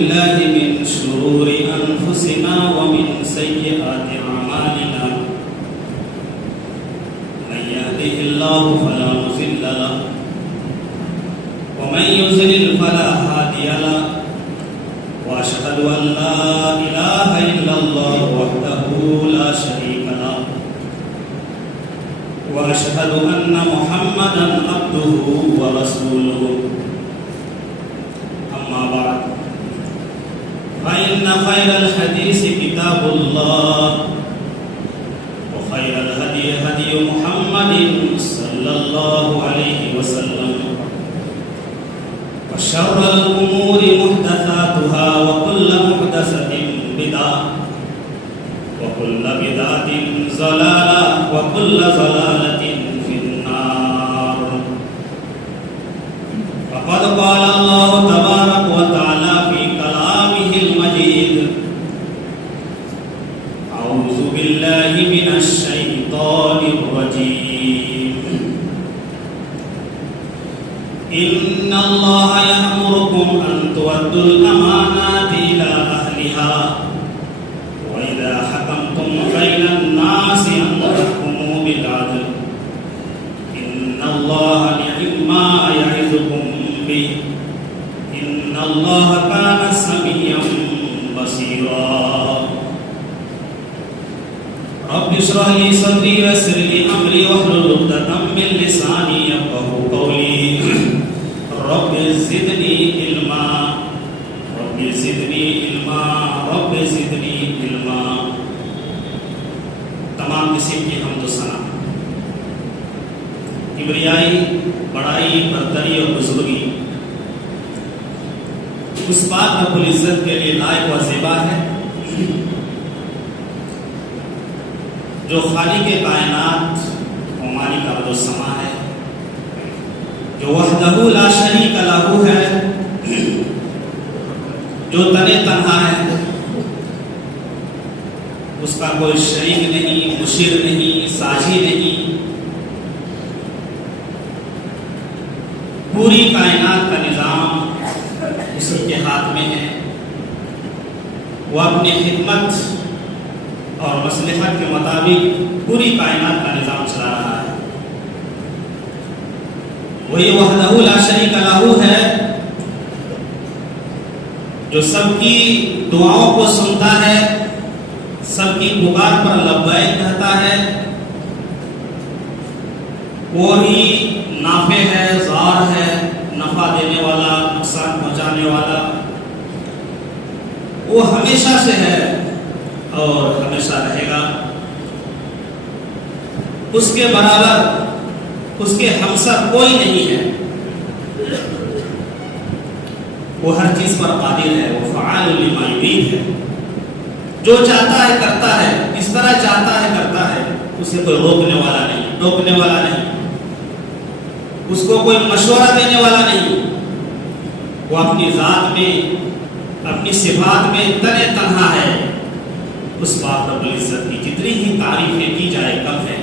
بالله من شرور أنفسنا ومن سيئات أعمالنا من يهده الله فلا مضل له ومن يضلل فلا هادي له وأشهد أن لا إله إلا الله وحده لا شريك له وأشهد أن محمدا عبده ورسوله أما بعد فإن خير الحديث كتاب الله وخير الهدي هدي محمد صلى الله عليه وسلم وشر الأمور محدثاتها وكل محدثة بدعة وكل بدعة ضلالة وكل ضلالة في النار. فقد قال الله تبارك وتعالى في كلامه المجيد: أعوذ بالله من الشيطان الرجيم. إن الله يأمركم أن تؤدوا الأمانات إلى أهلها وإذا حكمتم بين الناس أن تحكموا بالعدل إن الله نعم ما يعظكم به إن الله كان سميعا بصيرا. رب اشرح لي صدري ويسر لي أمري واحلل عقدة من لساني يفقهوا قولي. رب زدني علما رب زدني علما رب زدنی علما. تمام قسم کی حمد و ثنا، کبریائی، بڑائی، برتری اور بزرگی اس پاک رب العزت کے لیے لائق و زیبا ہے جو خالق کائنات و مالک ارض و سما ہے، جو وحدہ لا شریک لہ ہے، جو تنے تنہا ہے، اس کا کوئی شریک نہیں، مشیر نہیں، ساجی نہیں. پوری کائنات کا نظام اسی کے ہاتھ میں ہے. وہ اپنی خدمت اور مصلحت کے مطابق پوری کائنات کا نظام چلا رہا ہے. وہی وحدہ لا شریک لہ ہے جو سب کی دعاؤں کو سنتا ہے، سب کی پکار پر لبیک کہتا ہے. وہی نافع ہے، ضار ہے، نفع دینے والا، نقصان پہنچانے والا. وہ ہمیشہ سے ہے اور ہمیشہ رہے گا. اس کے برابر، اس کے ہمسر کوئی نہیں ہے. وہ ہر چیز پر قادر ہے، وہ فعال لما یرید ہے. جو چاہتا ہے کرتا ہے، اس طرح چاہتا ہے کرتا ہے. اسے کوئی روکنے والا نہیں، ٹوکنے والا نہیں، اس کو کوئی مشورہ دینے والا نہیں. وہ اپنی ذات میں، اپنی صفات میں تنے تنہا ہے. اس پاک رب العزت کی جتنی ہی تعریفیں کی جائے کم ہے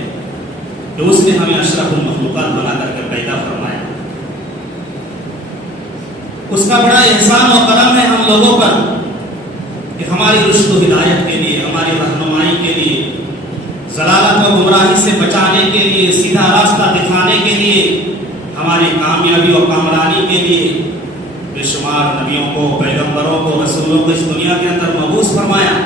کہ اس نے ہمیں اشرف المخلوقات بنا کر کے پیدا فرمایا. اس کا بڑا احسان و کرم ہے ہم لوگوں پر کہ ہماری رشد و ہدایت کے لیے، ہماری رہنمائی کے لیے، ضلالت و گمراہی سے بچانے کے لیے، سیدھا راستہ دکھانے کے لیے، ہماری کامیابی و کامرانی کے لیے بے شمار نبیوں کو، پیغمبروں کو، رسولوں کو اس دنیا کے اندر مبعوث فرمایا.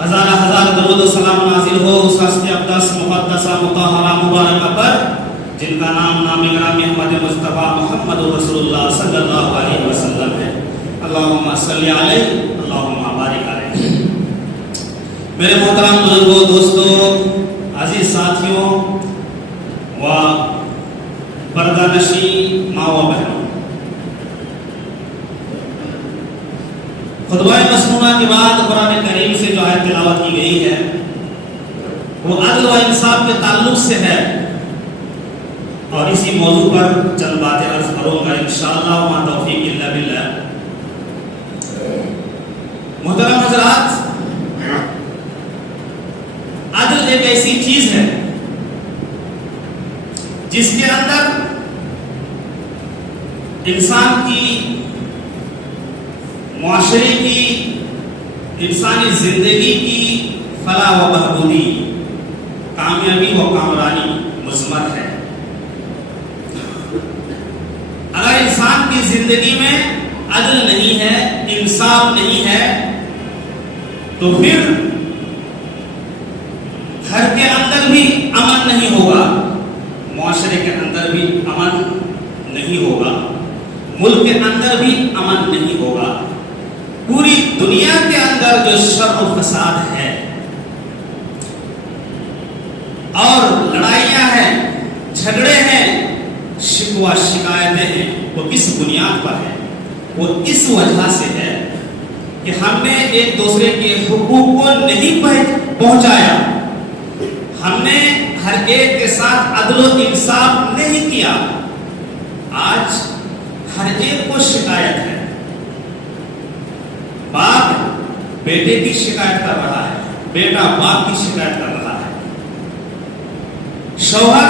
ہزارہ ہزار درود و سلام نازل ہو اس ہستی اقدس مقدسہ مطہرہ مبارکہ پر جن کا نام گرامی احمد مصطفیٰ محمد رسول اللہ صلی اللہ علیہ وسلم ہے. اللہم صلی علیہ، اللہم بارک علیہ. میرے محترم بزرگوں، دوستوں، عزیز ساتھیوں و پردہ نشین ماں و بہنوں، خطبہ مسنونہ کے بعد قرآن کریم سے جو آیت تلاوت کی گئی ہے وہ عدل و انصاف کے تعلق سے ہے، اور اسی موضوع پر چند باتیں عرض کروں گا انشاءاللہ وما توفیق الا باللہ. محترم حضرات، عدل ایک ایسی چیز ہے جس کے اندر انسان کی معاشرے کی انسانی زندگی کی فلاح و بہبودی کامیابی و کامرانی مضمر ہے. اگر انسان کی زندگی میں عدل نہیں ہے, انصاف نہیں ہے, تو پھر گھر کے اندر بھی امن نہیں ہوگا, معاشرے کے اندر بھی امن نہیں ہوگا, ملک کے اندر بھی امن نہیں ہوگا. پوری دنیا کے اندر جو شر و فساد ہے اور لڑائیاں ہیں, جھگڑے ہیں, شکوہ شکایتیں ہیں, وہ کس بنیاد پر ہے؟ وہ اس وجہ سے ہے کہ ہم نے ایک دوسرے کے حقوق کو نہیں پہنچایا, ہم نے ہر ایک کے ساتھ عدل و انصاف نہیں کیا. آج ہر ایک کو شکایت ہے, باپ بیٹے کی شکایت کر رہا ہے, بیٹا باپ کی شکایت کر رہا ہے, شوہر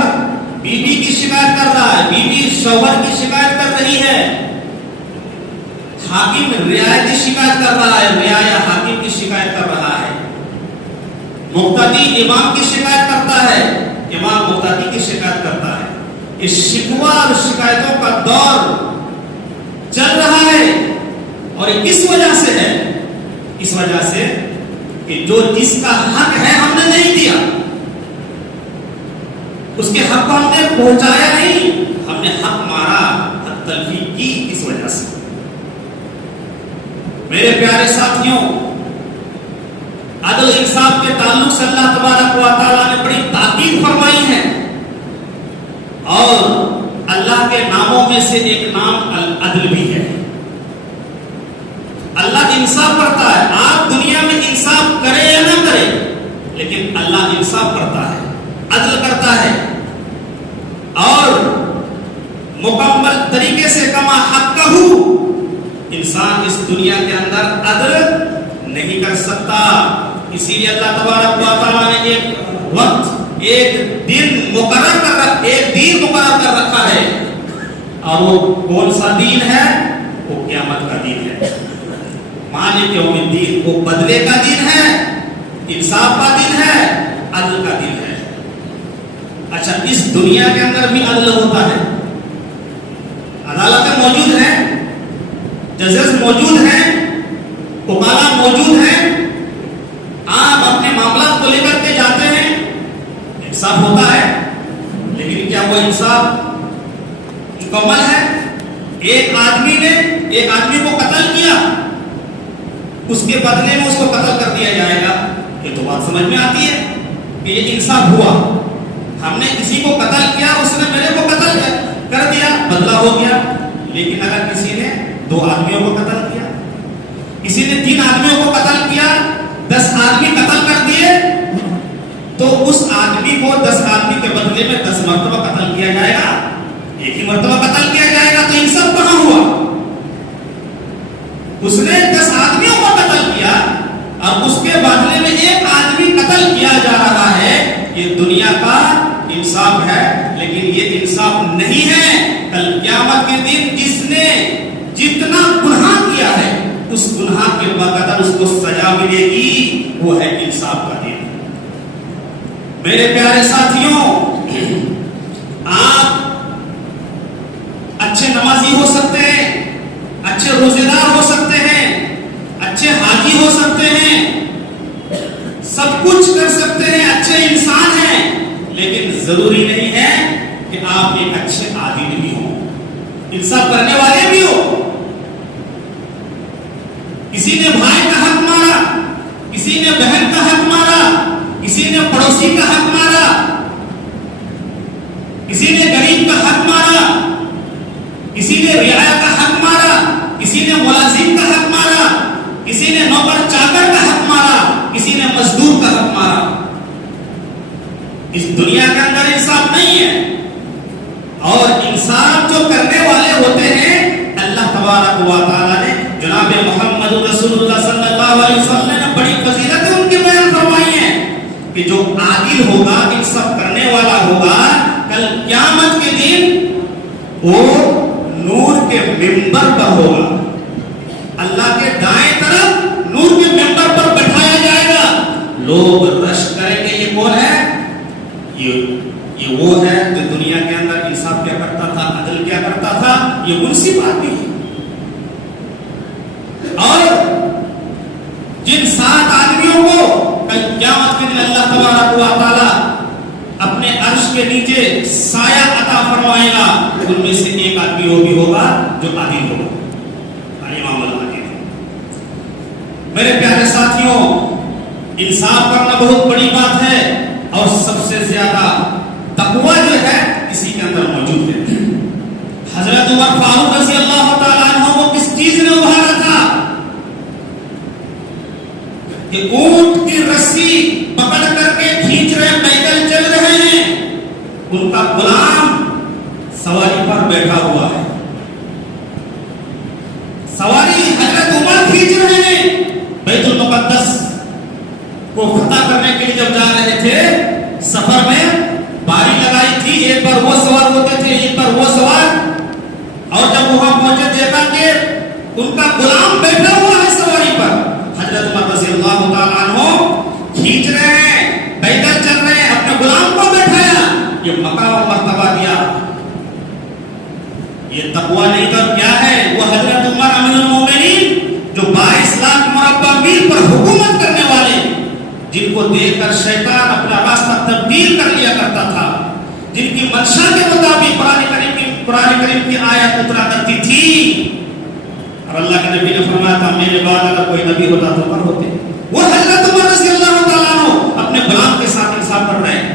بیوی کی شکایت کر رہا ہے, بیوی شوہر کی شکایت کر رہی ہے, حاکم رعایا کی شکایت کر رہا ہے, رعایا حاکم کی شکایت کر رہا ہے, مقتدی امام کی شکایت کرتا ہے, امام مقتدی کی شکایت کرتا ہے. اس شکوہ اور شکایتوں کا دور چل رہا ہے, اور یہ کس وجہ سے ہے؟ اس وجہ سے کہ جو جس کا حق ہے ہم نے نہیں دیا, اس کے حق کو ہم نے پہنچایا نہیں, ہم نے حق مارا, حق تلفی کی. اس وجہ سے میرے پیارے ساتھیوں, عدل انصاف کے تعلق سے اللہ تبارک و تعالیٰ نے بڑی تاکید فرمائی ہے, اور اللہ کے ناموں میں سے ایک نام العدل بھی ہے. اللہ انصاف کرتا ہے. آپ دنیا میں انصاف کرے یا نہ کرے, لیکن اللہ انصاف کرتا ہے, عدل کرتا ہے, اور مکمل طریقے سے کما حقہ. انسان اس دنیا کے اندر عدل نہیں کر سکتا. اسی لیے اللہ تبارک و تعالیٰ نے ایک وقت, ایک دن مقرر کر رکھا ہے, اور وہ کون سا دن ہے؟ وہ قیامت کا دن ہے, مالک یوم الدین. وہ بدلے کا دن ہے, انصاف کا دن ہے, عدل کا دن ہے. اچھا, اس دنیا کے اندر بھی عدل ہوتا ہے, عدالتیں موجود ہیں, ججز موجود ہیں, وکلا موجود ہیں, آپ اپنے معاملات کو لے کر کے جاتے ہیں, انصاف ہوتا ہے, لیکن کیا وہ انصاف مکمل ہے؟ ایک آدمی کو قتل کیا, اس کے بدلے میں اس کو قتل کر دیا جائے گا, یہ تو بات سمجھ میں آتی ہے کہ یہ انصاف ہوا. ہم نے کسی کو قتل کیا, اس نے میرے کو قتل کر دیا, بدلہ ہو گیا. لیکن اگر کسی نے 2 آدمیوں کو قتل کیا, کسی نے 3 آدمیوں کو قتل کیا, 10 آدمی قتل کر دیے, تو اس آدمی کو 10 آدمی کے بدلے میں 10 مرتبہ قتل کیا جائے گا, ایک ہی مرتبہ قتل کیا جائے گا. تو انصاف کہاں ہوا؟ اس نے 10 آدمیوں کو قتل کیا, اور اس کے بدلے میں ایک آدمی قتل کیا جا رہا ہے. یہ دنیا کا انصاف ہے, لیکن یہ انصاف نہیں ہے. کل قیامت کے دن جس نے جتنا گناہ کیا ہے, اس گناہ کے بقدر اس کو سزا ملے گی, وہ ہے انصاف کا دن. میرے پیارے ساتھیوں, آپ اچھے نمازی ہو سکتے ہیں, اچھے روزے دار ہو سکتے ہیں, اچھے حاجی ہو سکتے ہیں, سب کچھ کر سکتے ہیں, اچھے انسان ہیں, لیکن ضروری نہیں ہے کہ آپ ایک اچھے عادل بھی ہوں, انصاف کرنے والے بھی ہو. کسی نے بھائی کا حق مارا, کسی نے بہن کا حق مارا, کسی نے پڑوسی کا حق مارا, کسی نے غریب کا حق مارا, کسی نے رعایا کا حق مارا, کسی نے ملازم کا حق مارا, کسی نے نوکر چاکر کا حق مارا, کسی نے مزدور کا حق مارا. اس دنیا کے اندر انصاف نہیں ہے, اور انصاف جو کرنے والے ہوتے ہیں, اللہ تبارک و تعالیٰ نے جناب محمد رسول اللہ صلی اللہ علیہ وسلم نے بڑی فضیلتیں ان کے بیان فرمائی ہیں کہ جو عادل ہوگا, انصاف کرنے والا ہوگا, کل قیامت کے دن وہ نور کے منبر پر ہوگا. اللہ کے دائیں طرف نور کے ممبر پر بٹھایا جائے گا. لوگ رش کریں گے یہ کون ہے؟ یہ وہ ہے جو دنیا کے اندر انصاف کیا کرتا تھا, عدل کیا کرتا تھا. یہ منصف آدمی ہے. اور جن 7 آدمیوں کو کل قیامت کے دن اللہ تبارک و تعالی اپنے عرش کے نیچے سایہ عطا فرمائے گا, ان میں سے ایک آدمی وہ بھی ہوگا جو عادل ہوگا, امام العادل. میرے پیارے ساتھیوں, انصاف کرنا بہت بڑی بات ہے اور سب سے زیادہ تقوی جو ہے اسی کے اندر موجود ہے. حضرت عمر فاروق رضی اللہ تعالیٰ عنہ کو کس چیز نے ابھارا تھا کہ اونٹ کی رسی پکڑ کر کے کھینچ رہے, پیدل چل رہے ہیں, ان کا غلام سواری پر بیٹھا ہوا ہے. سواری حضرت عمر کھینچ رہے ہیں. بیت المقدس کو فتح کرنے کے لیے جب جا رہے تھے سفر میں باری لگائی تھی, ایک پر وہ سوار ہوتے تھے ایک پر وہ سوار, اور جب وہاں پہنچے دیکھا کہ ان کا غلام بیٹھا ہوا ہے سواری پر. حضرت عمر رضی اللہ تعالیٰ عنہ کھینچ رہے ہیں, پیدل چل رہے ہیں, اپنے غلام کو بیٹھایا. یہ مقام و مرتبہ دیا. یہ تقوی نہیں تو کیا ہے؟ وہ حضرت عمر امیر المومنین جو 22 لاکھ مربع میل پر حکومت کرنے والے, جن کو دیکھ کر شیطان اپنا راستہ تبدیل کر لیا کرتا تھا, جن کی منشا کے مطابق قرآن کریم کی آیت اترا کرتی تھی. اور اللہ کے نبی نے فرمایا تھا میرے بعد اگر کوئی نبی ہوتا تو عمر ہوتے. وہ حضرت عمر رضی اللہ تعالیٰ عنہ اپنے غلام کے ساتھ انصاف کر رہے ہیں.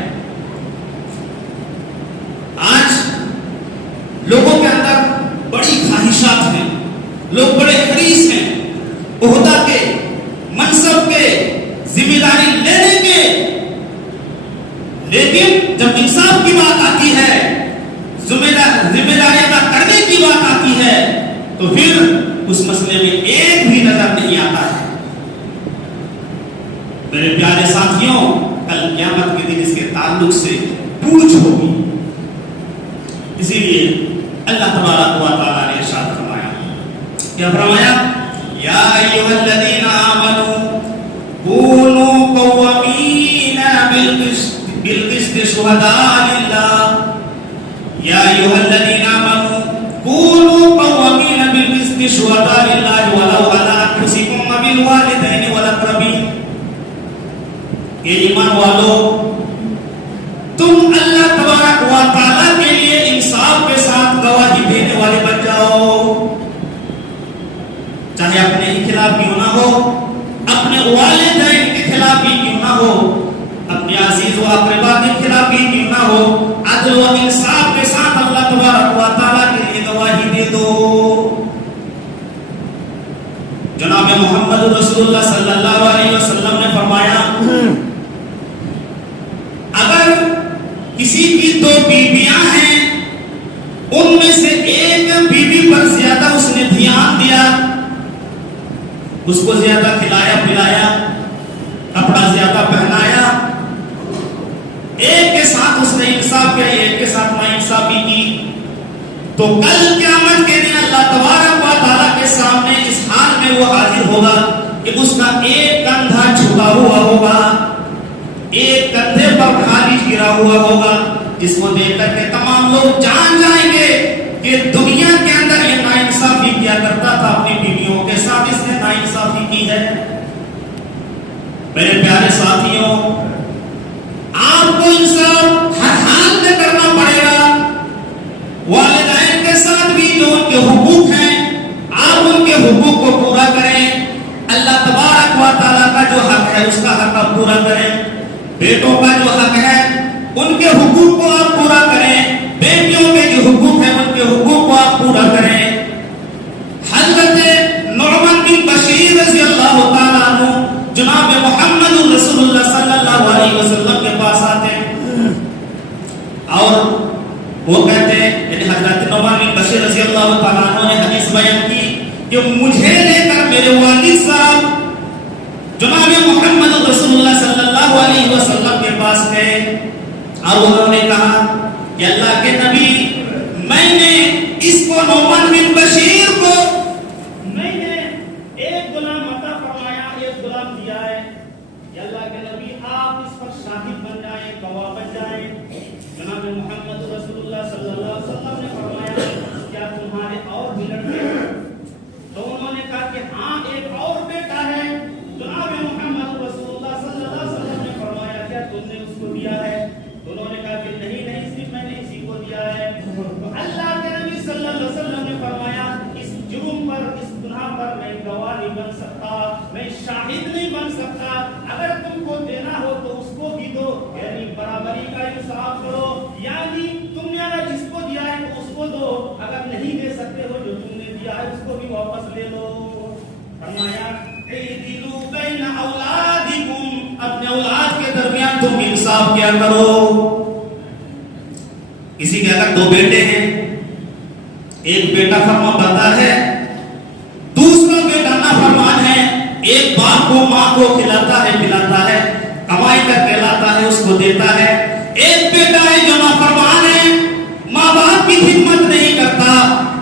آج لوگوں کے اندر بڑی خواہشات ہیں, لوگ بڑے حریص ہیں عہدہ کے, منصب کے, ذمہ داری لینے کے, لیکن جب انصاف کی بات آتی ہے, ذمہ داری ادا کرنے کی بات آتی ہے, تو پھر اس مسئلے میں ایک بھی نظر نہیں آتا ہے. میرے پیارے ساتھیوں, کل قیامت کے دن اس کے تعلق سے پوچھ ہوگی. اسی لیے اللہ تبارک و تعالیٰ نے ارشاد فرمایا, کیا فرمایا؟ یا ایھا الذین آمنوا کونوا قوامین بالقسط شہداء للہ. یا ایھا الذین آمنوا کونوا قوامین بالقسط شہداء للہ ولو علی انفسکم وبالوالدین والاقربین. کہ ایمان والو, تم اللہ تبارک و تعالیٰ کے لیے انصاف کے ساتھ گواہی دینے والے بن جاؤ, چاہے اپنے ہی خلاف کیوں نہ ہو, اپنے والدین کے خلاف بھی کیوں نہ ہو, اپنے عزیز و اقربا کے خلاف بھی کیوں نہ ہو, عدل و انصاف کے ساتھ اللہ تبارک و تعالیٰ کے لیے گواہی دے دو. جناب محمد رسول اللہ صلی اللہ علیہ وسلم نے فرمایا, اگر کسی کی 2 بیویاں ہیں, ان میں سے ایک بیوی پر زیادہ اس نے دھیان دیا, اس کو زیادہ کھلایا پلایا, کپڑا زیادہ پہنایا, ایک کے ساتھ اس نے انصاف کیا, ایک کے ساتھ ناانصافی کی, تو کل قیامت کے دن اللہ تبارک و تعالیٰ کے سامنے اس حال میں وہ حاضر ہوگا کہ اس کا ایک کندھا جھکا ہوا ہوگا, ایک کندھے پر خالی گرا ہوا ہوگا, جس کو دیکھ کر کے تمام لوگ جان جائیں گے کہ دنیا کے اندر یہ ناانصافی کیا کرتا تھا, اپنی بیویوں کے ساتھ اس نے ناانصافی کی ہے. میرے پیارے ساتھیوں, آپ کو انصاف ہر حال میں کرنا پڑے گا. والدین کے ساتھ بھی جو ان کے حقوق ہیں, آپ ان کے حقوق کو پورا کریں. اللہ تبارک و تعالیٰ کا جو حق ہے اس کا حق آپ پورا کریں. بیٹوں کا جو حق ہے ان کے حقوق کو آپ پورا کریں. بیٹیوں کے جو حقوق ہیں ان کے حقوق کو آپ پورا کریں. حضرت نعمان بن بشیر رضی اللہ تعالیٰ عنہ جناب محمد رسول اللہ صلی اللہ علیہ وسلم کے پاس آتے ہیں اور وہ کہتے ہیں, یعنی حضرت نعمان بن بشیر رضی اللہ تعالیٰ عنہ نے حدیث بیان کی کہ مجھے لے کر میرے والد صاحب جناب محمد رسول اللہ صلی اللہ علیہ وسلم کے پاس گئے اور انہوں نے کہا کہ اللہ کے نبی, میں نے اس کو نعمان بن بشیر کو میں نے کو بھی واپس لے لو. فرمایا اعدلوا بین اولادکم، اپنے اولاد کے درمیان تم انصاف کیا کرو. کسی کے اگر 2 بیٹے ہیں، ایک بیٹا فرما بردار ہے، دوسرا بیٹا نافرمان ہے. ایک باپ کو ماں کو کھلاتا ہے پلاتا ہے، کمائی کر کے لاتا ہے اس کو دیتا ہے. ایک بیٹا ہے جو نافرمان ہے، ماں باپ کی خدمت نہیں کرتا،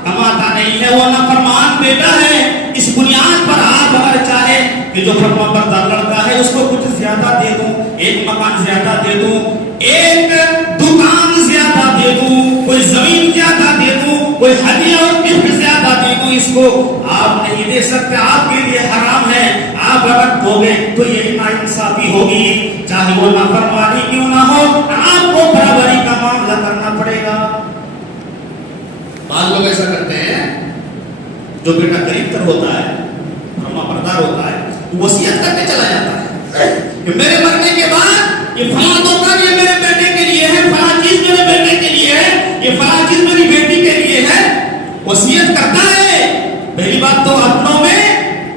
کماتا نہیں ہے، وہ نافرمان بیٹا ہے. اس بنیاد پر آپ اگر چاہے کہ جو فرما بردار لڑکا ہے اس کو کچھ زیادہ دے دوں، ایک مکان زیادہ دے دوں، ایک دکان زیادہ دے دوں، کوئی زمین زیادہ دے دوں، کوئی ہدیہ اور گفٹ زیادہ دے دوں، اس کو آپ نہیں دے سکتے، آپ کے لیے حرام ہے. آپ اگر دو گے تو یہ ناانصافی ہوگی، چاہے وہ نافرمانی کیوں نہ ہو، آپ کو برابری کا معاملہ کرنا پڑے گا. بعض لوگ ایسا کرتے ہیں، جو بیٹا قریب تر ہوتا ہے، فرما بردار ہوتا ہے، وصیت کر کے چلا جاتا ہے کہ میرے مرنے کے بعد یہ فلاں دکان یہ میرے بیٹے کے لیے ہے، فلاں چیز میرے بیٹے کے لیے ہے، یہ فلاں چیز میری بیٹی کے لیے ہے. وصیت کرتا ہے. پہلی بات تو اپنوں میں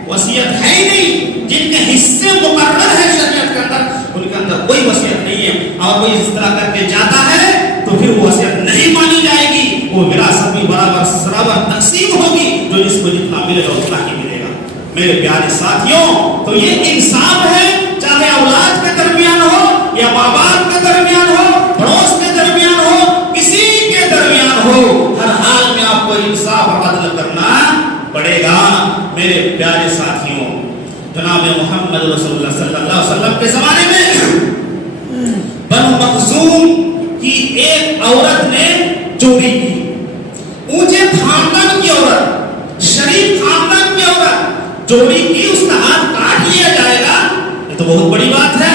وصیت ہے ہی نہیں. جن کے حصے مقرر ہے شریعت کے اندر، ان کے اندر کوئی وصیت نہیں ہے. اور کوئی اس طرح کر کے جاتا ہے تو پھر وہ وصیت نہیں مانی جائے گی. وہ وراثت بھی برابر تقسیم ہوگی، جو جس کو جتنا ملے گا اتنا ہی ملے گا. میرے پیارے ساتھیوں، تو یہ انصاف ہے، چاہے اولاد کے درمیان ہو یا ماں باپ کے درمیان ہو، پڑوس کے درمیان ہو، کسی کے درمیان ہو، ہر حال میں آپ کو انصاف اور عدل کرنا پڑے گا. میرے پیارے ساتھیوں، جناب محمد رسول اللہ صلی اللہ علیہ وسلم کے زمانے میں بنو مخزوم کی ایک عورت نے چوری کی. اونچے خاندان کی عورت، شریف خاندان کی عورت چوری کی، اس کا ہاتھ کاٹ لیا جائے گا، یہ تو بہت بڑی بات ہے.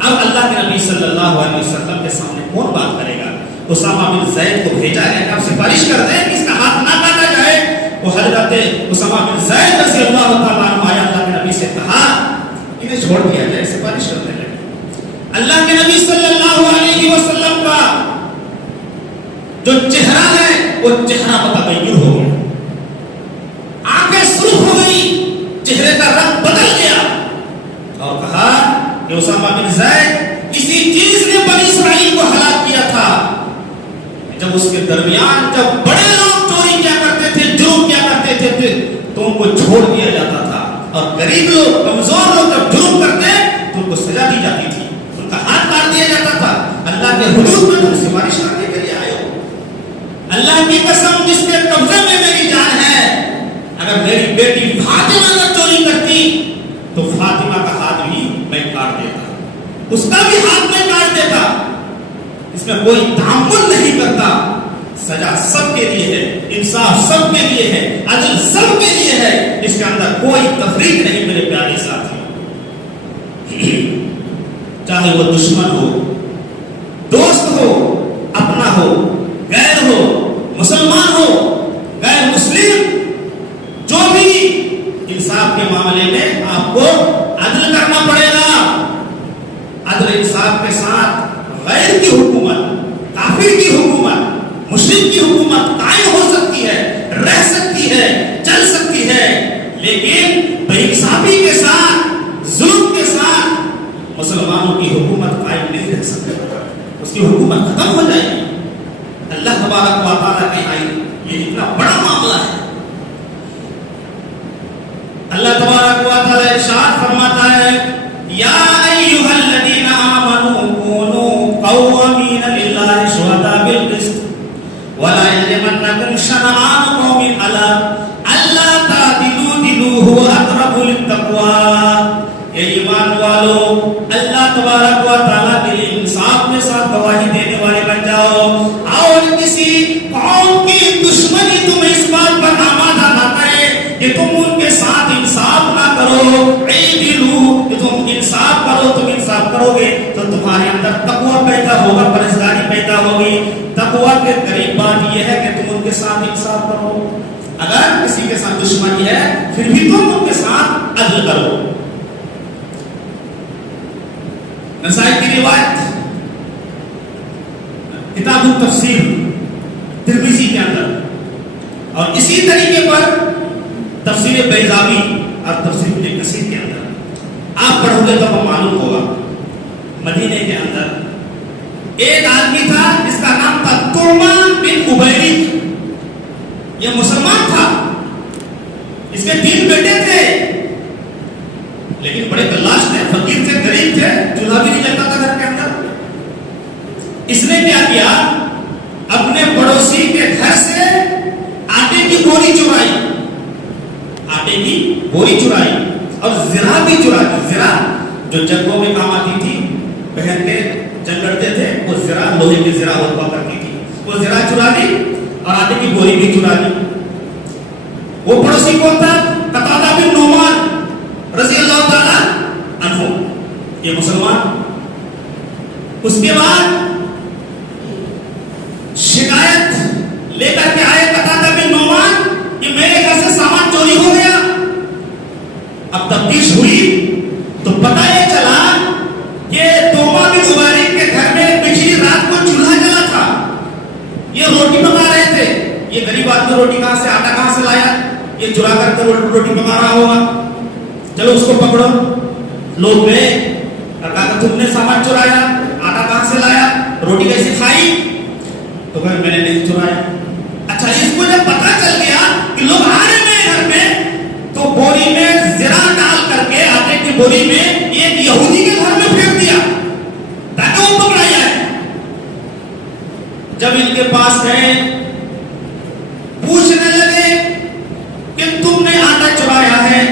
اب اللہ کے نبی صلی اللہ علیہ وسلم کے سامنے کون بات کرے گا؟ اسامہ بن زید کو بھیجا گیا کہ آپ سفارش کر دیں کہ اس کا ہاتھ نہ کاٹا جائے. وہ حضرت اسامہ بن زید رضی اللہ تعالیٰ عنہ آیا، اللہ کے نبی سے کہا انہیں چھوڑ دیا جائے، سفارش کرنے لگے. اللہ کے نبی صلی اللہ علیہ وسلم کا جو چہرہ ہے وہ چہرہ متغیر ہو گیا، آنکھیں سرخ ہو گئی، چہرے کا رنگ بدل گیا، اور کہا کہ اسامہ بن زید کسی چیز نے بنی اسرائیل کو ہلاک کیا تھا. جب اس کے درمیان جب بڑے لوگ چوری کیا کرتے تھے، جرم کیا کرتے تھے، تو ان کو چھوڑ دیا جاتا تھا، اور غریب لوگ، کمزور لوگ جب جرم کرتے تو ان کو سزا دی جاتی تھی، ان کا ہاتھ کاٹ دیا جاتا تھا. اللہ کے حدود میں تم سفارش کرنے کے لیے آئے ہو. اللہ کی قسم، جس کے قبضے میں میری جان ہے، اگر میری بیٹی فاطمہ اگر چوری کرتی تو فاطمہ کا ہاتھ بھی میں کاٹ دیتا، اس کا بھی ہاتھ میں کاٹ دیتا. اس میں کوئی تعامل نہیں کرتا. سزا سب کے لیے ہے، انصاف سب کے لیے ہے، عدل سب کے لیے ہے، اس کے اندر کوئی تفریق نہیں. میرے پیارے ساتھی، چاہے وہ دشمن ہو، دوست ہو، اپنا ہو، غیر ہو، مسلمان ہو، غیر مسلم، جو بھی انصاف کے معاملے میں آپ کو عدل کرنا پڑے گا. عدل انصاف کے ساتھ غیر کی حکومت، کافر کی حکومت، مشرک کی حکومت قائم ہو سکتی ہے، رہ سکتی ہے، چل سکتی ہے، لیکن بے انصافی کے ساتھ، ظلم کے ساتھ مسلمانوں کی حکومت قائم نہیں رہ سکتی. اس کی حکومت ختم ہو جائے گی. اللہ تبارک و تعالیٰ کے آئین یہ اتنا بڑا معاملہ ہے. اللہ تبارک و تعالیٰ ارشاد فرماتا ہے، یا ایھا الذین آمنوا کونوا قوامین للہ شہداء بالقسط ولا یجرمنکم شنآن قوم علی الا تعدلوا اعدلوا هو اقرب للتقوی. اے ایمان والو، اللہ تبارک و تعالیٰ کے لیے انصاف کے ساتھ گواہی دینے والے بن جاؤ، اور کسی قوم کی دشمنی تمہیں اس بات پر آمادہ نہ کرے کہ تم ان کے ساتھ انصاف نہ کرو. اعدلوا، کہ تم انصاف کرو، تم انصاف کرو گے تو تمہارے اندر تقوی پیدا ہوگا، پرہیزگاری پیدا ہوگی. تقوی کے قریب بات یہ ہے کہ تم ان کے ساتھ انصاف کرو. اگر کسی کے ساتھ دشمنی ہے پھر بھی تم ان کے ساتھ عدل کرو. نسائی کی روایت کتاب التفسیر ترمذی کے اندر اور اسی طریقے پر تفسیر بیضاوی اور تفسیر ابن کثیر کے اندر آپ پڑھو گے تو آپ کو معلوم ہوگا، مدینے کے اندر ایک آدمی تھا جس کا نام تھا طعمان بن عبیدق، یہ مسلمان تھا، اس کے 3 بیٹے تھے لیکن بڑے کلاش تھے، فقیر تھے، غریب تھے، چولہا بھی نہیں جلتا تھا گھر کے اندر۔ اس نے کیا کیا، اپنے پڑوسی کے گھر سے آٹے کی بوری چرائی، آٹے کی بوری چرائی اور زرہ بھی چرائی۔ زرہ جو جنگوں میں کام آتی تھی، پہن کے جنگ لڑتے تھے، وہ زرہ لوہے کی زرہ ہوا کرتی تھی، وہ زرہ چرا دی اور آٹے کی بوری بھی چرا دی۔ وہ پڑوسی کون تھا؟ قتادہ بن نعمان رضی اللہ تعالی عنہ، یہ مسلمان۔ اس کے بعد شکایت لے کر کے آئے قتادہ بن نعمان کہ میرے گھر سے سامان چوری ہو گیا۔ اب تفتیش ہوئی تو پتہ یہ چلا کہ طعمان بن عبیدق کے گھر میں پچھلی رات کو چولہا جلا تھا، یہ روٹی پکا رہے تھے۔ یہ غریب آدمی روٹی کہاں سے، آٹا کہاں سے لایا؟ یہ چرا کر کے روٹی پکا رہا ہوگا۔ چلو اس کو پکڑو۔ لوگ گئے اور کہا کہ تم نے سامان چرایا، آٹا کہاں سے لایا، روٹی کیسے کھائی؟ تو کہا میں نے نہیں چرایا۔ اچھا، اس کو جب پتا چل گیا کہ لوگ آ رہے ہیں گھر میں، تو بوری میں زرہ ڈال کر کے آٹے کی بوری میں ایک یہودی کے گھر میں پھینک دیا تاکہ وہ پکڑا جائے۔ جب ان کے پاس گئے پوچھنے لگے کہ تم نے آٹا چرایا ہے،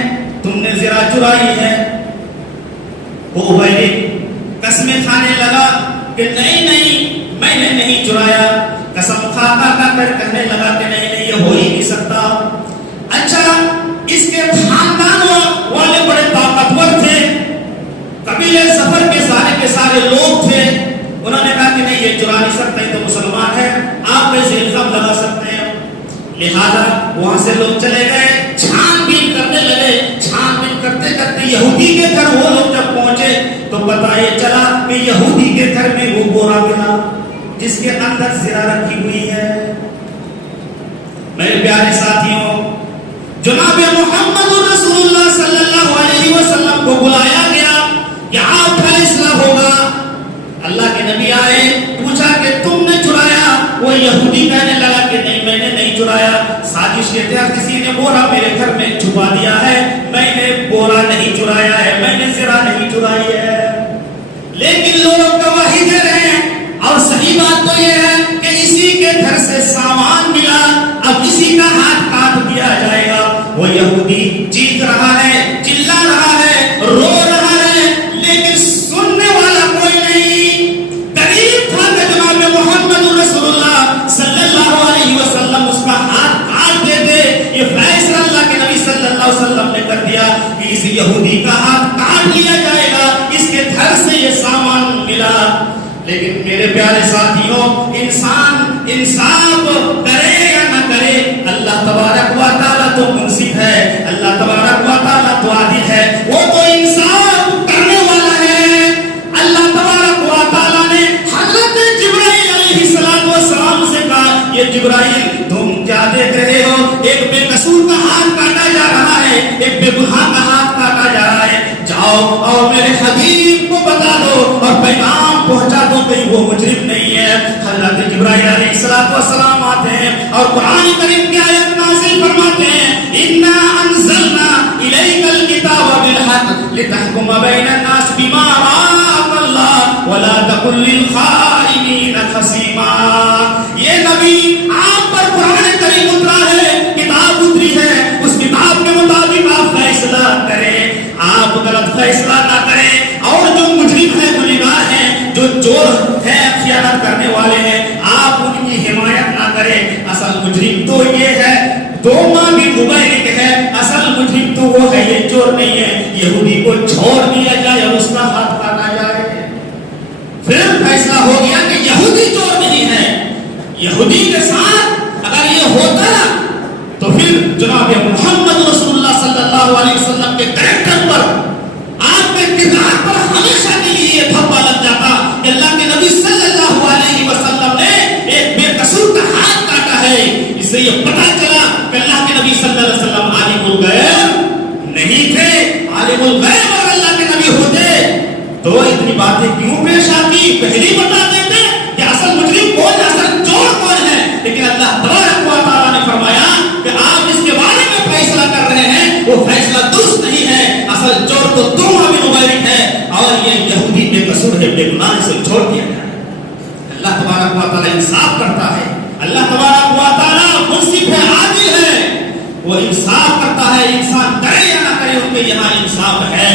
تم نے زرہ چرائی ہے؟ وہ عبیدق قسمیں کھانے لگا کہ نہیں نہیں میں نے نہیں چرایا، قسم کھا کر کہنے لگا کہ نہیں نہیں یہ ہو ہی نہیں سکتا۔ اچھا، اس کے خاندان والے بڑے طاقتور تھے، قبیلے سفر کے سارے لوگ تھے، انہوں نے کہا کہ نہیں یہ چرا نہیں سکتا، یہ تو مسلمان ہے، آپ ایسے الزام لگا سکتے ہیں۔ لہذا وہاں سے لوگ چلے گئے، چھان بین کرنے لگے۔ چھان بین کرتے کرتے یہودی کے گھر وہ لوگ جب پہنچے تو پتہ یہ چلا کہ یہودی کے گھر میں وہ بورا ملا جس کے اندر زرہ رکھی ہوئی ہے۔ میرے پیارے ساتھیوں، جناب محمد رسول اللہ صلی اللہ علیہ وسلم کو بلایا گیا کہ آپ کا فیصلہ ہوگا۔ اللہ کے نبی آئے، پوچھا کہ تم نے چرایا؟ وہ یہودی کہنے لگا کہ نہیں میں نے نہیں چرایا، سازش کے تحت کسی نے بورا میرے گھر میں چھپا دیا ہے، میں نے بورا نہیں چرایا ہے، میں نے زرہ نہیں چرائی ہے۔ لیکن لوگ گواہی دے رہے ہیں، اور صحیح بات تو یہ ہے کہ اسی کے گھر سے سامان ملا، اب اسی کا ہاتھ کاٹ دیا جائے گا۔ وہ یہودی چیخ رہا ہے، چلا رہا ہے، رو رہا ہے، لیکن سننے والا کوئی نہیں۔ قریب تھا کہ جناب محمد رسول اللہ صلی اللہ علیہ وسلم اس کا ہاتھ کاٹ دیتے۔ یہ فیصلہ اللہ کے نبی صلی اللہ علیہ وسلم نے کر دیا کہ اس یہودی کا ہاتھ کاٹ لیا جائے گا، اس کے گھر سے یہ سامان ملا۔ لیکن میرے پیارے ساتھیوں، انسان انصاف کرے یا نہ کرے، اللہ تبارک و تعالیٰ تو منصف ہے، اللہ تبارک و تعالیٰ تو عادل ہے، وہ تو انصاف کرنے والا ہے۔ اللہ تبارک و تعالیٰ نے حضرت جبرائیل علیہ السلام سے کہا، یہ جبرائیل تم کیا دیکھ رہے ہو؟ ایک بے قصور کا ہاتھ کاٹا جا رہا ہے، ایک بے گناہ کا ہاتھ کاٹا جا رہا ہے، جاؤ اور میرے حبیب کو بتا دو اور پیغام پہنچا دو کہ وہ مجرم نہیں ہے۔ حضرت جبرائیل علیہ السلام آتے ہیں اور قرآن کریم کی آیت نازل فرماتے ہیں، اِنَّا أَنزَلْنَا إِلَيْكَ الْكِتَابَ بِالْحَقِّ لِتَحْكُمَ بَيْنَ النَّاسِ بِمَا أَرَاكَ اللَّهُ وَلَا تَكُن لِّلْخَائِنِينَ خَصِيمًا۔ یہ نبی آپ پر قرآن کریم اترا ہے، کتاب اتری ہے، اس کتاب کے مطابق آپ فیصلہ کریں، آپ غلط فیصلہ نہ کریں، اور جو مجرم ہے، گنہگار ہیں، جو چور ہے، خیانت کرنے والے ہیں، آپ ان کی حمایت نہ کریں۔ اصل مجرم تو یہ ہے، طعمان بن عبیدق ہے، اصل مجرم تو وہ ہے، یہ چور نہیں ہے۔ یہودی کو چھوڑ دیا جائے اور اس کا ہاتھ کاٹا جائے۔ پھر فیصلہ ہو گیا کہ یہودی چور نہیں ہے۔ یہودی کے ساتھ اگر یہ ہوتا تو پھر جناب محمد رسول اللہ صلی اللہ علیہ وسلم کے کریکٹر پر، آپ کے کردار پر ہمیشہ کے لیے یہ دھبا لگ جاتا کہ اللہ کے نبی صلی اللہ علیہ وسلم نے ایک بے قصور کا ہاتھ کاٹا ہے۔ اس سے یہ پتہ چلا کے نبی صلی اللہ علیہ وسلم عالم الغیب نہیں تھے، عالم الغیب اور اللہ کے نبی ہوتے تو اتنی باتیں کیوں پیش آتی؟ پہلی بتا دیتے کہ اصل مجرم کون ہے، اصل چور کون ہے. لیکن اللہ تبارک و تعالیٰ نے فرمایا کہ آپ جس کے بارے میں فیصلہ کر رہے ہیں وہ فیصلہ درست نہیں ہے، اصل چور تو تم ابن مبارک ہے اور یہ یہودی بے قصور ہے، بے گناہ سے چھوڑ دیا گیا. اللہ تبارک و تعالیٰ انصاف کرتا ہے، اللہ تبارک و تعالیٰ منصف ہے، عادل ہے، وہ انصاف کرتا ہے. انسان کرے یا نہ کرے ان کے یہاں انصاف ہے.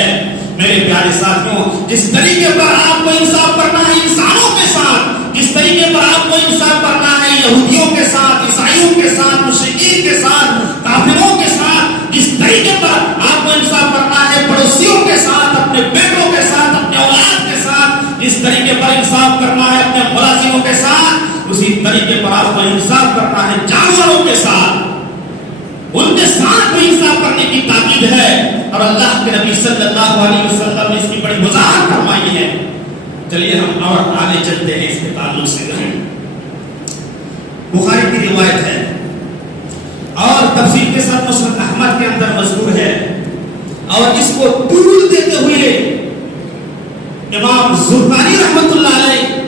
میرے پیارے ساتھیوں، جس طریقے پر آپ کو انصاف کرنا ہے انسانوں کے ساتھ، جس طریقے پر آپ کو انصاف کرنا ہے یہودیوں کے ساتھ، عیسائیوں کے ساتھ، مشرکین کے ساتھ، کافروں کے ساتھ، جس طریقے پر آپ کو انصاف کرنا ہے پڑوسیوں کے ساتھ، اپنے بیٹوں کے ساتھ، اپنے اولاد کے ساتھ، جس طریقے پر انصاف کرنا ہے اپنے ملازموں کے ساتھ، اسی طریقے پر آپ کو انصاف کرنا ہے جانوروں کے ساتھ، ان کے ساتھ بھی انصاف کرنے کی تاکید ہے. اور اللہ کے نبی صلی اللہ علیہ وسلم نے اس کی بڑی وضاحت فرمائی ہے. چلیے ہم اور آگے چلتے ہیں اس کے تعلق سے. بخاری کی روایت ہے اور تفسیر کے ساتھ مسند احمد کے اندر مذکور ہے، اور اس کو طول دیتے ہوئے امام زرقانی رحمۃ اللہ علیہ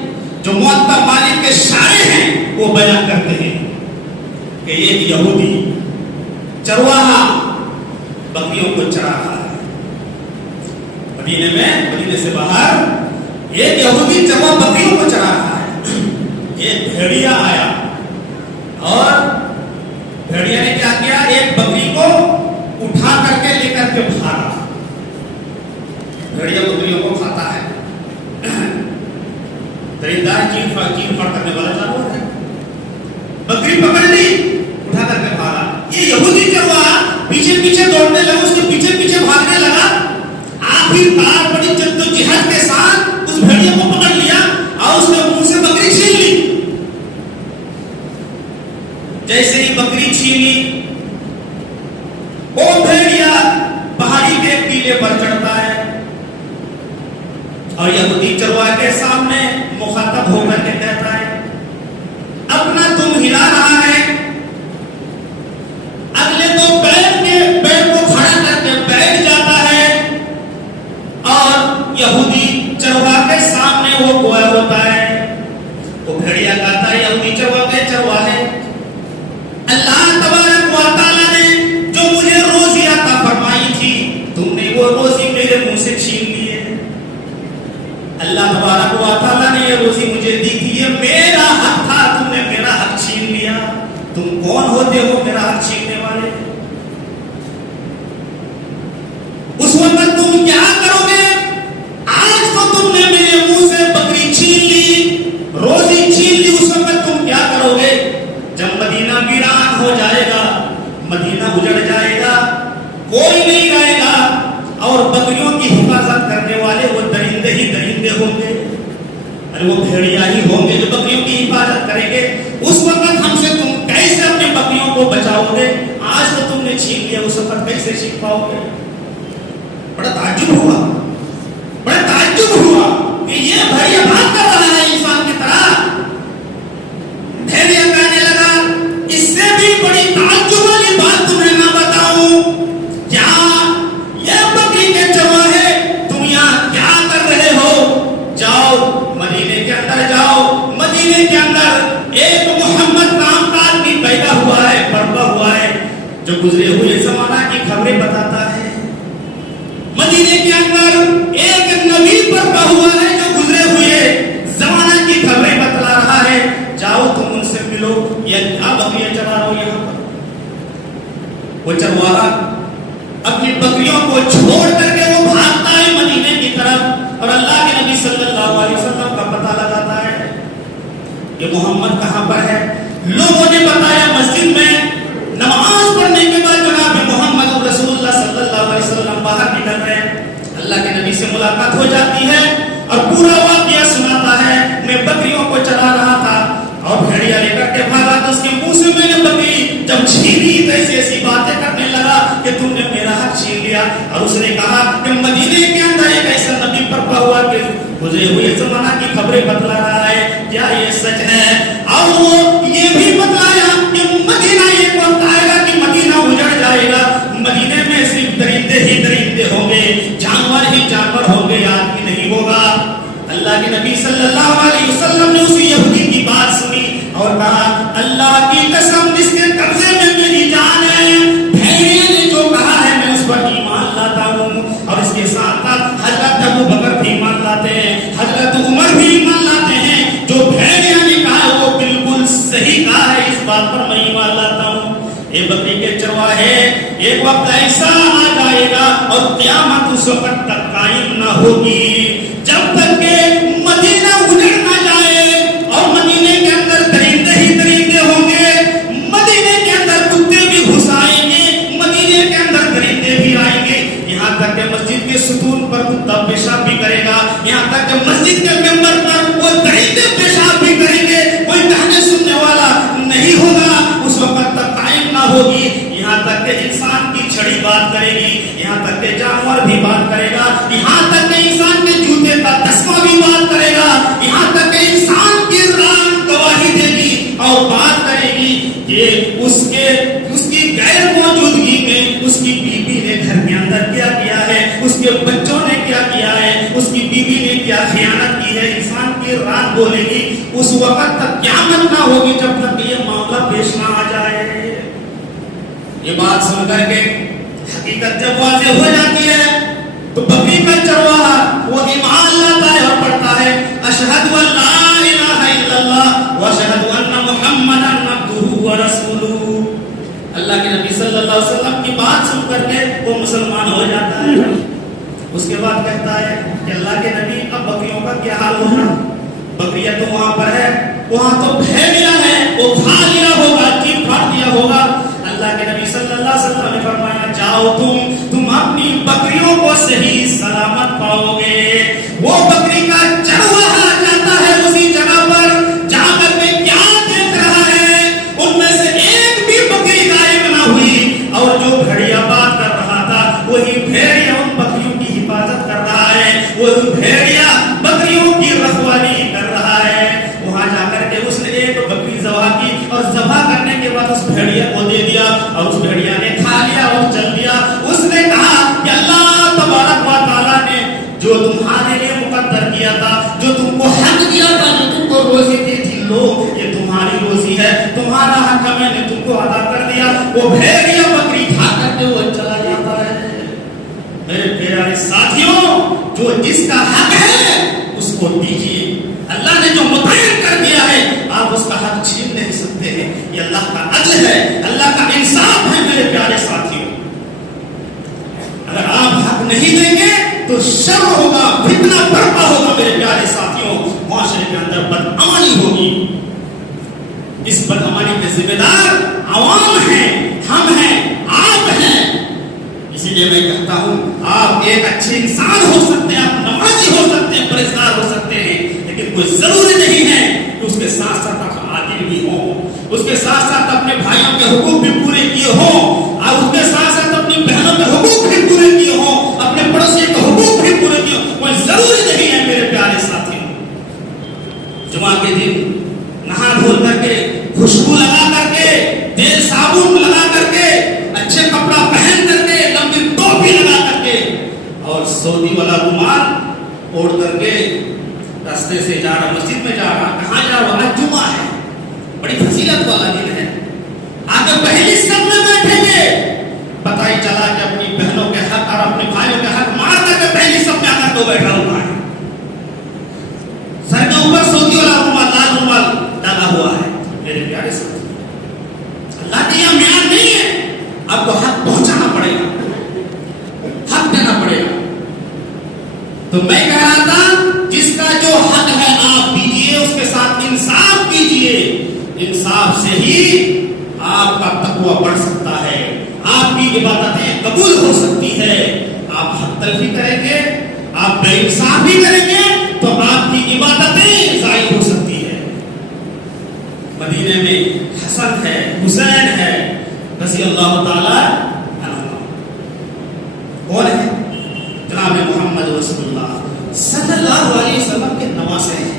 جو موطا مالک کے شارح ہیں وہ بیان کرتے ہیں کہ ایک یہودی چرواہا بکریوں کو چرا رہا ہے. مدینے میں، مدینے سے باہر ایک یہودی چرواہا بکریوں کو چرا رہا ہے. ایک بھیڑیا آیا اور بھیڑیا نے کیا کیا، ایک بکری کو اٹھا کر کے لے کر کے بھاگا. بھیڑیا بکریوں کو کھاتا ہے، درندہ چین پھاڑ کرنے والا جانور ہے. بکری پکڑ لی، اٹھا کر کے بھاگا. یہ یہودی چرواہا پیچھے پیچھے دوڑنے لگا، اس کے پیچھے پیچھے بھاگنے لگا. آخرکار بڑی جدوجہد کے ساتھ اس بھیڑیا کو پکڑ لیا اور اس کے منہ سے بکری چھین لی. جیسے ہی بکری چھینی، وہ بھیڑیا پہاڑی کے ٹیلے پر چڑھتا ہے اور یہودی چرواہے کے سامنے مخاطب ہو کر کے کہتا ہے، اپنا تم ہلا رہا ہے، اگلے دو پیر کو کھڑا کر کے بیٹھ جاتا ہے، اور یہودی چرواہے کے سامنے وہ گویا ہوتا ہے. وہ بھیڑیا کہتا ہے، یہودی چرواہے اللہ تبارک و تعالیٰ نے جو مجھے روزی عطا فرمائی تھی، تم نے وہ روزی میرے منہ سے چھین لی ہے. اللہ تبارک و تعالیٰ نے یہ روزی مجھے دی تھی، یہ میرا حق تھا، تم نے میرا حق چھین لیا. تم کون ہوتے ہو میرا حق چھیننے والے؟ اس وقت تم کیا کرو گے؟ آج تو تم نے میرے منہ سے بکری چھین لی، روزی چھین لی، اس وقت تم کیا کرو گے؟ جب مدینہ ویران ہو جائے گا، مدینہ اجڑ جائے گا، کوئی نہیں رہے گا، اور بکریوں کی حفاظت کرنے والے وہ درندے ہی درندے ہوں گے، وہ بھیڑیا ہی ہوں گے جو بکریوں کی حفاظت کریں گے. اس وقت ہم سے تم کیسے اپنے بکریوں کو بچاؤ گے؟ آج تو تم نے چھین لیا، اس وقت کیسے چھین پاؤ گے؟ بڑا تعجب ہوا، بڑا تعجب ہوا کہ یہ بھیڑیا بات کر رہا ہے انسان کی طرح. بھیڑیا کہنے لگا، اس سے بھی بڑی تعجب والی بات تمہیں نہ بتاؤں کیا؟ یہ بکری کے چرواہے تم یہاں کیا کر رہے ہو؟ جاؤ مدینے کے اندر جاؤ. مدینے کے اندر ایک محمد نام کا آدمی پیدا ہوا ہے، بڑھا ہوا ہے، جو گزرے ہوئے زمانہ کی خبریں بتاتا ہے. مدینے کے اندر ایک نبی بڑھا ہوا ہے جو گزرے ہوئے زمانہ کی خبریں بتلا رہا ہے. جاؤ تم ان سے ملو. یہ کیا بکریاں چرا رہو یہاں پر؟ وہ چرواہا اپنی بکریوں کو چھوڑ کر کے وہ بھاگتا ہے مدینے کی طرف، اور اللہ کے نبی صلی اللہ علیہ وسلم کا پتہ لگاتا ہے کہ محمد کہاں پر ہے. لوگوں نے بتایا مسجد میں نماز پڑھنے کے بعد جناب محمد رسول اللہ صلی اللہ علیہ وسلم باہر نکل رہے ہیں. اللہ کے نبی سے ملاقات ہو جاتی ہے اور پورا واقعہ سناتا ہے. میں بکریوں کو چلا رہا تھا اور بھیڑیا لے کر کے بھاگا تو اس کے منہ سے میں نے بکری جب چھینی تو ایسی باتیں کرنے لگا کہ تم نے میرا حق چھین لیا. اور اس نے کہا کہ مدینے کے اندر ایک ایسا نبی برپا ہوا کہ گزرے ہوئے زمانہ کی خبریں بتلا رہا ہے، کیا یہ سچ ہے؟ اور وہ یہ بھی بتلایا کہ مدینہ ایک وقت آئے گا کہ مدینہ صلی اللہ علیہ وسلم نے اسی یہودی کی بات سنی اور کہا اللہ کی قسم جس کے قبضے میں میری جان ہے، بھیڑیے نے جو کہا ہے میں اس پر ایمان لاتا ہوں. اور اس کے ساتھ ساتھ حضرت ابو بکر بھی ایمان لاتے ہیں، حضرت عمر بھی ایمان لاتے ہیں. جو بھیڑیے نے کہا وہ بالکل صحیح کہا ہے، اس بات پر میں ایمان لاتا ہوں. اے بکری کے چرواہے، ایک وقت ایسا آ جائے گا اور قیامت اس وقت تک قائم نہ ہوگی جب تک کہ مدینہ اجڑ نہ جائے اور مدینے کے اندر درندے ہی درندے ہوں گے، مدینے کے اندر کتے بھی گھس آئیں گے، مدینے کے اندر درندے بھی آئیں گے، یہاں تک کہ مسجد کے ستون پر کتا پیشاب بھی کرے گا، یہاں تک کہ مسجد کے ممبر پر وہ درندے پیشاب بھی کریں گے، کوئی کہنے سننے والا نہیں ہوگا، اس وقت تک قائم نہ ہوگی. یہاں تک کہ انسان کی چھڑی بات کرے گی، یہاں تک کہ جانور بھی بات کرے گا، یہاں تک کہ انسان کے جوتے کا تسمہ بھی بات کرے گا، یہاں تک کہ انسان کی ران گواہی دے گی اور بات کرے گی کہ اس کی غیر موجودگی میں اس کی بیوی نے گھر کے اندر کیا کیا ہے، اس کے بچوں نے کیا کیا ہے، اس کی بیوی نے کیا خیانت کی ہے. انسان کی رات بولے گی. اس وقت تک قیامت نہ ہوگی جب تک یہ معاملہ پیش نہ آ جائے. یہ بات سن کر کے حقیقت جب واضح ہو جاتی ہے تو بکری کا چرواہا وہ ایمان لاتا ہے اور پڑھتا ہے اشہد ان لا الہ الا اللہ واشہد ان محمدا عبدہ ورسولہ. اللہ کے نبی صلی اللہ علیہ وسلم کی بات سن کر کے وہ مسلمان ہو جاتا ہے. اس کے بعد کہتا ہے کہ اللہ کے نبی اب بکریوں کا کیا حال ہوگا؟ بکریاں تو وہاں پر ہے، وہاں تو بھیڑیا ہے، وہ کھا لیا ہوگا، چیٹ پھاڑ دیا ہوگا. اللہ کے نبی صلی اللہ علیہ وسلم نے فرمایا جاؤ تم اپنی بکریوں کو صحیح سلامت پاؤ گے. وہ بکری کا چرواہا جاتا ہے اسی جگہ پر جا کر کے کیا دیکھ رہا ہے، ان میں سے ایک بھی بکری غائب نہ ہوئی اور جو بھیڑیا بات کر رہا تھا وہی بھیڑیا ان بکریوں کی حفاظت کر رہا ہے، وہی بھیڑیا بکریوں کی رکھوالی کر رہا ہے. وہاں جا کر کے اس نے ایک بکری ذبح کی اور ذبح کرنے کے بعد اس بھیڑیا کو دے دیا اور اس بھیڑیا نے کھا لیا اور چل دیا. اس نے کہا کہ اللہ تبارک و تعالیٰ نے جو تمہارے لیے مقدر کیا تھا، جو تم کو حق دیا تھا، جو تم کو روزی دی تھی، لو یہ تمہاری روزی ہے، تمہارا حق میں نے تم کو ادا کر دیا. وہ بھیڑیا بکری کھا کر کے وہ چلا جاتا ہے. میرے پیارے ساتھیوں، جو جس کا حق ہے اس کو دیجیے. اللہ نے جو متعین کر دیا ہے آپ اس کا حق چھین نہیں سکتے ہیں. یہ اللہ کا عدل ہے، اللہ کا انصاف ہے. میرے پیارے ساتھیوں، اگر آپ حق نہیں دیں گے تو شر ہوگا، فتنہ برپا ہوگا. میرے پیارے ساتھیوں، معاشرے کے اندر بدامنی ہوگی. اس بدامنی کے ذمہ دار عوام ہیں، ہم ہیں، آپ ہیں. اسی لیے میں کہتا ہوں آپ ایک اچھے انسان ہو سکتے ہیں، آپ نمازی ہو سکتے ہیں، پرہیزگار ہو سکتے ہیں، لیکن کوئی ضروری نہیں ہے کہ اس کے ساتھ ساتھ آپ عادل بھی ہوں، اس کے ساتھ ساتھ اپنے بھائیوں کے حقوق بھی پورے کیے ہوں، اور اس کے ساتھ ساتھ اپنی بہنوں کے حقوق بھی پورے کیے ہوں، اپنے پڑوسی کے حقوق بھی پورے کیے ہوں. کوئی ضروری نہیں ہے میرے پیارے ساتھیوں. جمعہ کے دن نہا دھول کر کے، خوشبو لگا کر کے، تیل صابن لگا کر کے، اچھے کپڑا پہن کر کے، لمبی ٹوپی لگا کر کے اور سعودی والا رومال اوڑھ کر کے راستے سے جا رہا، مسجد میں جا رہا. کہاں جا رہا؟ آج جمعہ ہے، بڑی فضیلت والا دن ہے. آگے پہلی صف میں بیٹھیں گے، پتہ ہی چلا کہ اپنی بہنوں کے حق اور اپنے بھائیوں کے حق مار کر کے پہلی صف میں آ کر تو بیٹھا ہوا ہے. سر کے اوپر سعودی والا رومال، لال رومال ڈالا ہوا ہے. میرے پیارے ساتھی، اللہ کا یہ معیار نہیں ہے. آپ کو حق پہنچانا پڑے گا، حق دینا پڑے گا. تو میں کہہ رہا تھا جس کا جو حق ہے آپ دیجیے، اس کے ساتھ انصاف کیجیے. انصاف سے ہی آپ کا تقویٰ بڑھ سکتا ہے، آپ کی عبادتیں قبول ہو سکتی ہے. آپ حق تلفی کریں گے، آپ بے انصافی کریں گے تو آپ کی عبادتیں ضائع ہو سکتی ہے. مدینے میں حسن ہے، حسین ہے رضی اللہ تعالی عنہ. کون ہے؟ جناب محمد رسول اللہ صلی اللہ علیہ وسلم کے نواسے ہیں.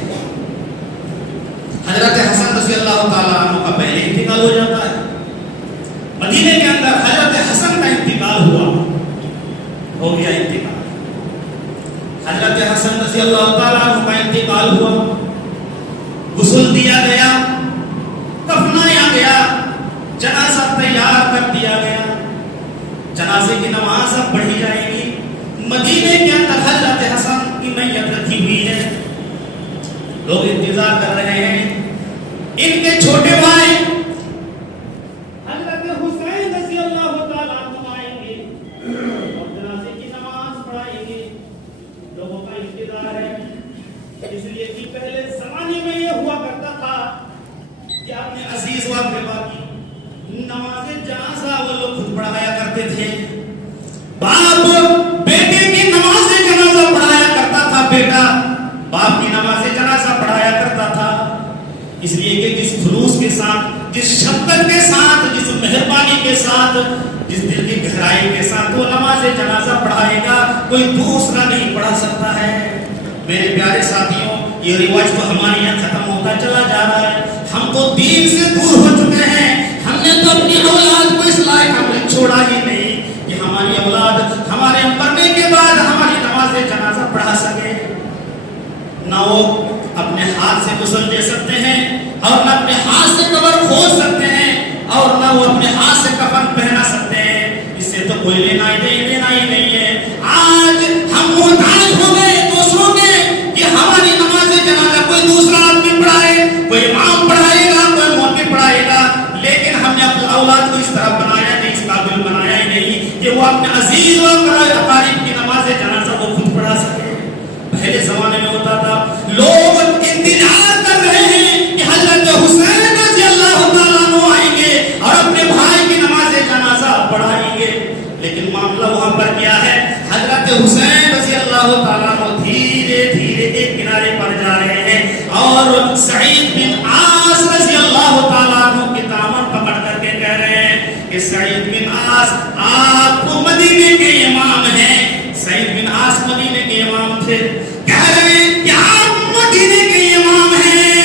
حضرت حسن رضی اللہ تعالی عنہ کا پہلے انتقال ہو جاتا ہے. مدینے کے اندر حضرت حسن کا انتقال ہوا، ہو گیا انتقال. حضرت حسن رضی اللہ تعالیٰ عنہ کا انتقال ہوا، غسل دیا گیا، دفنایا گیا، جنازہ تیار کر دیا گیا، جنازے کی نماز اب پڑھی جائے گی۔ مدینے کے اندر حضرت حسن کی میت رکھی ہوئی ہے، لوگ انتظار کر رہے ہیں، ان کے چھوٹے بھائی حضرت حسین رضی اللہ تعالیٰ عنہ آئیں گے اور جنازے کی نماز پڑھائیں گے، لوگوں کا انتظار ہے۔ اس لیے کہ پہلے زمانے میں یہ ہوا کرتا تھا کہ اپنے عزیز و اقربا کی نماز جنازہ وہ لوگ خود پڑھایا کرتے تھے، باپ بیٹے کی نماز جنازہ پڑھایا کرتا تھا، بیٹا باپ کی نماز جنازہ پڑھایا کرتا تھا، اس لیے کہ جس خلوص کے ساتھ، جس شفقت کے ساتھ، جس مہربانی کے ساتھ، جس دل کی گہرائی کے ساتھ وہ نماز جنازہ پڑھائے گا، کوئی دوسرا نہیں پڑھا سکتا ہے۔ میرے پیارے ساتھیوں، یہ رواج تو ہمارے یہاں ختم ہوتا چلا جا رہا ہے، ہم تو دین سے دور ہو چکے ہیں، ہم نے تو اپنی اولاد کو اس لائق ہم نے چھوڑا ہی نہیں کہ ہماری اولاد ہمارے مرنے کے بعد ہماری نماز جنازہ پڑھا سکے۔ نہ وہ اپنے ہاتھ سے غسل دے سکتے ہیں اور نہ اپنے ہاتھ سے قبر کھود سکتے ہیں اور نہ وہ اپنے ہاتھ سے کفن پہنا سکتے ہیں، اس سے تو کوئی لینا ہی نہیں ہے۔ آج ہم محتاج ہو گئے دوسروں کے کہ ہماری نماز جنازہ کوئی دوسرا آدمی پڑھائے، کوئی امام پڑھائے گا، کوئی مولوی پڑھائے گا، لیکن ہم نے اپنی اولاد کو اس طرح بنایا نہیں، اس قابل بنایا ہی نہیں کہ وہ اپنے عزیز و اقارب کی نماز جنازہ وہ خود پڑھا سکے۔ پہلے زمانے میں ہوتا تھا، لوگ انتظار کر رہے ہیں کہ حضرت حسین رضی اللہ تعالیٰ عنہ آئیں گے اور اپنے بھائی کی نماز جنازہ پڑھائیں گے، لیکن معاملہ وہاں پر کیا ہے، حضرت حسین رضی اللہ تعالیٰ عنہ دھیرے دھیرے ایک کنارے پر جا رہے ہیں اور سعید بن عاص رضی اللہ تعالیٰ عنہ کے دامن پکڑ کر کے کہہ رہے ہیں کہ سعید بن عاص آپ کو مدینے کے امام ہیں۔ سعید بن عاص مدینے کے امام تھے، کہہ رہے ہیں کہ آپ مدینے کے امام ہیں،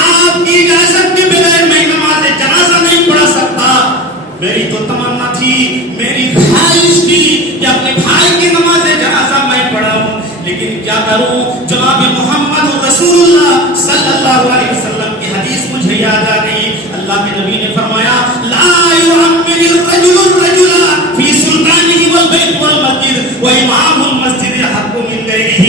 آپ کی اجازت کے بغیر میں نماز جنازہ نہیں پڑھا سکتا۔ میری تو تمنا تھی، میری خواہش تھی کہ اپنے بھائی کی نماز جنازہ میں پڑھاؤں، لیکن کیا کروں، جناب محمد رسول اللہ صلی اللہ علیہ وسلم کی حدیث مجھے یاد آ گئی۔ اللہ کے نبی نے فرمایا، لا يؤمن الرجل الرجل في سلطانه والبيت والمسجد وامام المسجد حق من غيره۔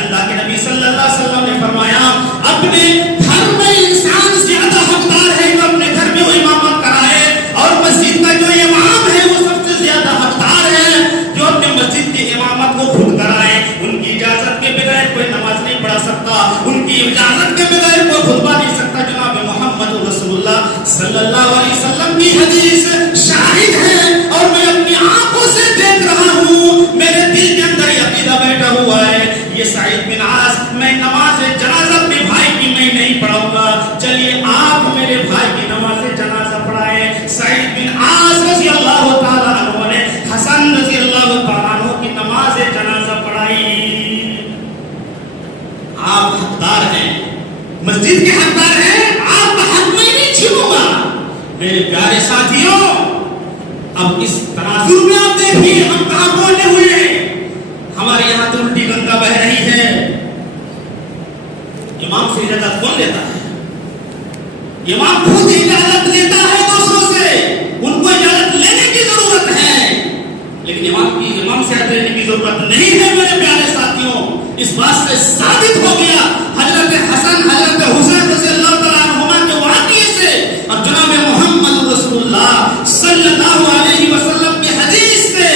اللہ کے نبی صلی اللہ علیہ وسلم نے فرمایا، اپنے گھر میں انسان زیادہ حقدار ہے جو اپنے گھر میں وہ امامت کرائے، اور مسجد کا جو امام ہے وہ سب سے زیادہ حقدار ہے جو اپنے مسجد کی امامت کو خود کرائے۔ ان کی اجازت کے بغیر کوئی نماز نہیں پڑھا سکتا، ان کی اجازت کے بغیر کوئی خطبہ نہیں سکتا۔ جناب محمد رسول اللہ صلی اللہ علیہ وسلم کی حدیث شاہد ہے اور میں اپنی آنکھوں سے دیکھ رہا ہوں، میرے دل کے اندر یہ عقیدہ بیٹھا ہوا ہے، یہ سعید بن عاص، میں نماز جنازہ اپنے بھائی کی میں نہیں پڑھاؤں گا، چلیے آپ میرے بھائی کی نماز جنازہ پڑھائیں۔ سعید بن عاص رضی اللہ تعالیٰ عنہ نے حسن رضی اللہ تعالیٰ عنہ کی نماز جنازہ پڑھائی۔ آپ حقدار ہیں، مسجد کے حقدار ہیں، آپ کا حق میں نہیں چھینوں گا۔ میرے پیارے ساتھیوں، اب اس تناظر میں آپ دیکھیے ہم کہاں پہنچے ہوئے ہیں۔ ہمارے یہاں تو الٹی گنگا بہ رہی ہے، امام سے اجازت کون لیتا ہے؟ امام خود اجازت لیتا ہے دوسروں سے، ان کو اجازت لینے کی ضرورت ہے، لیکن امام سے اجازت لینے کی ضرورت نہیں ہے۔ میرے پیارے ساتھیوں، اس بات سے ثابت ہو گیا حضرت حسن حضرت حسین رضی اللہ تعالیٰ عنہما کے واقعے سے اور جناب محمد رسول اللہ صلی اللہ علیہ وسلم کی حدیث سے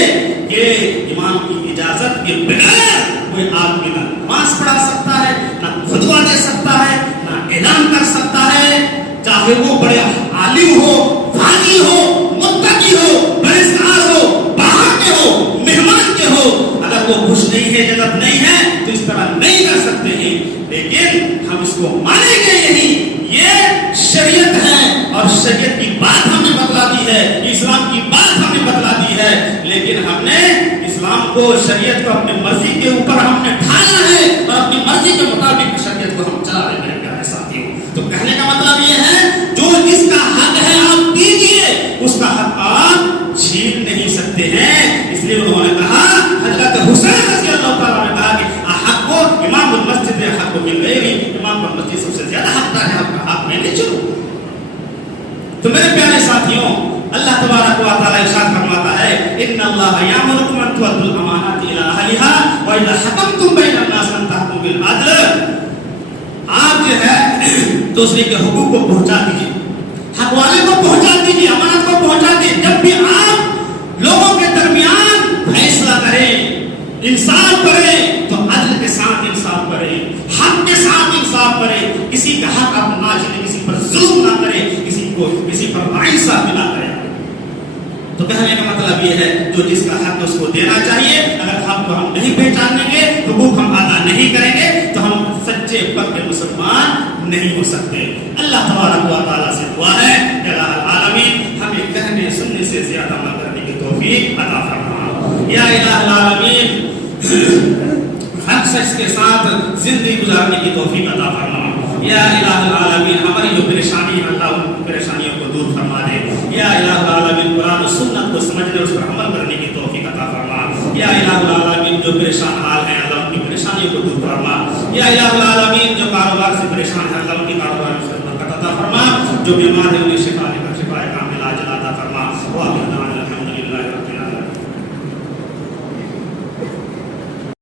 کہ امام کی اجازت کے بغیر کوئی آدمی نہ نماز پڑھا سکتا ہے، نہ خطبہ دے سکتا ہے، نہ اعلان کر سکتا ہے، چاہے وہ بڑے عالم ہو، فاضل ہو، متقی ہو، پرہیزگار ہو، باہر کے ہو، مہمان کے ہو، اگر وہ خوش نہیں ہے، اجازت نہیں ہے تو اس طرح نہیں کر سکتے ہیں، لیکن ہم اس کو مانیں گے نہیں۔ یہ شریعت ہے اور شریعت کی بات ہم نے بتلا دی ہے، اسلام کی بات ہم نے بتلا دی ہے، لیکن ہم نے اسلام کو، شریعت کو اپنے مرضی کے اوپر ہم نے ڈھالنا ہے اور اپنی مرضی کے مطابق شریعت کو ہم چلا رہے ہیں۔ پیارے ساتھیوں، تو کہنے کا مطلب یہ ہے جو جس کا حق ہے آپ دیجیے، اس کا حق آپ چھین نہیں سکتے ہیں۔ اس لیے انہوں نے کہا، حضرت حسین رضی اللہ تعالیٰ نے کہا کہ احق ان اللہ یامرکم ان تؤدوا الامانات الی اہلھا واذا حکمتم بین الناس ان تحکموا بالعدل. آپ جو ہے دوسرے کے حقوق کو پہنچا دیجیے, حق والے کو پہنچا دیجیے, امانت کو پہنچا دیجیے. جب بھی آپ لوگوں کے درمیان فیصلہ کریں, انصاف کریں, تو عدل کے ساتھ انصاف کریں, حق کے ساتھ انصاف کریں. کسی کا حق آپ نہ چھینیں, کسی پر ظلم نہ کریں, کسی پر ناانصافی نہ کریں. تو کہنے کا مطلب یہ ہے جو جس کا حق اس کو دینا چاہیے. اگر حق کو ہم نہیں پہچانیں گے, حقوق ہم ادا نہیں کریں گے, تو ہم سچے پکے مسلمان نہیں ہو سکتے. اللہ تبارک و تعالیٰ سے دعا ہے کہ الہ العالمین ہمیں کہنے سننے سے زیادہ عمل کرنے کی توفیق عطا فرما. یا الہ العالمین حق سچ کے ساتھ زندگی گزارنے کی توفیق عطا فرما. یا الہ العالمین ہماری جو پریشانی ہے اللہ ان پریشانیوں کو دور فرما دے. یا الہ العالمین قرآن و سنت کو سمجھنے اور اس پر عمل کرنے کی توفیق عطا فرما. یا الہ العالمین جو پریشان حال ہیں اللہ ان کی پریشانیوں کو دور فرما. یا الہ العالمین جو کاروبار سے پریشان ہے اللہ ان کی کاروبار میں برکت عطا فرما. جو بیمار ہے انہیں شفا دے.